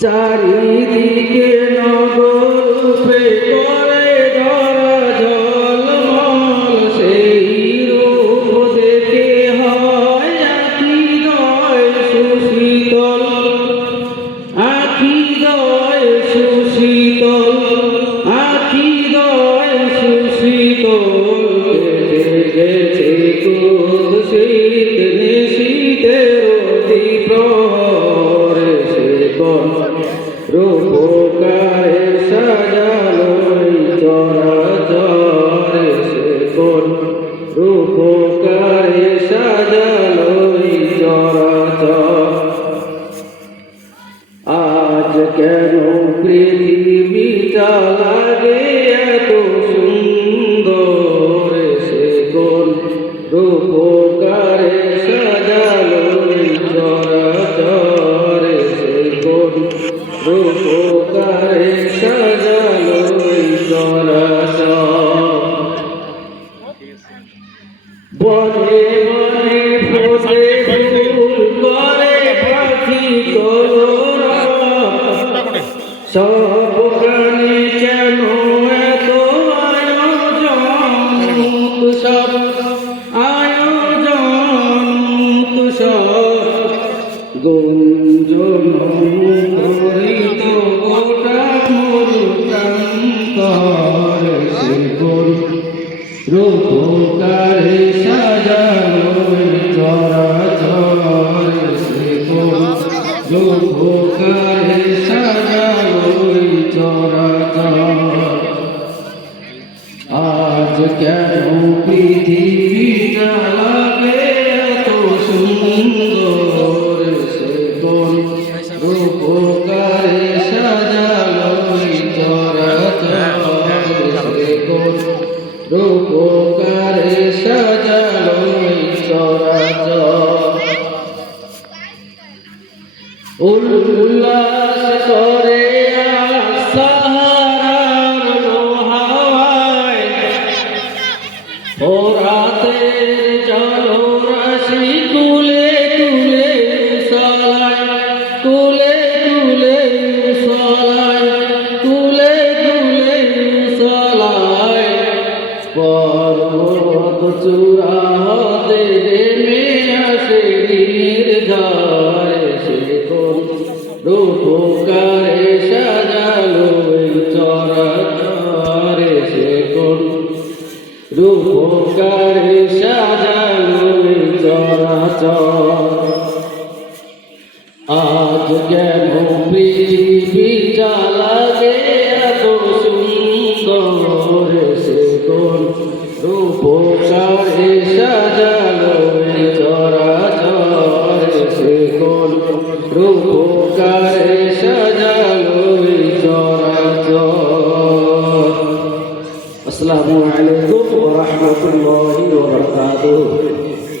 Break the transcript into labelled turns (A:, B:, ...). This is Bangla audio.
A: চারিদিকে নগরূপে করে ধরা ঝলমল সেই রূপ দেখে হয় আখি দয় সুশীতল। আখি দয় সুশীতল, আখি দয় সুশীতল। গেছে কোদ শীত নিশীতের সে কোন রূপকারে সাজালো চরা চরে সে কোন রূপকারে সাজালো চরা চর আজ কেন পৃথিবীটা লাগে এত সব প্রাণী কেন এত আয়োজন সব আয়োজন সব গুঞ্জন মুখরিত গোটা মোর প্রান্তর সে গুণ রূপকারে সাজানো চরাচর সে কোন কেন পৃথিবীটা লাগে এত সুন্দর সে কোন রূপকারে সাজানো চরাচর সে কোন রূপকারে সাজানো চরাচর উল্লাস ওরাতের জলরাশি কুলে তুলে সলায় কুলে তুলে সলায় কুলে তুলে সলায় পর্বত চূড়া রূপকারে চরাচর আজ কেন পৃথিবী লাগে এত সুন্দর সে কোন রূপকারে সাজালো চরাচর সে কোন রূপকারে সাজালো চরাচর আসসালামু আলাইকুম। ورحمة الله وبركاته.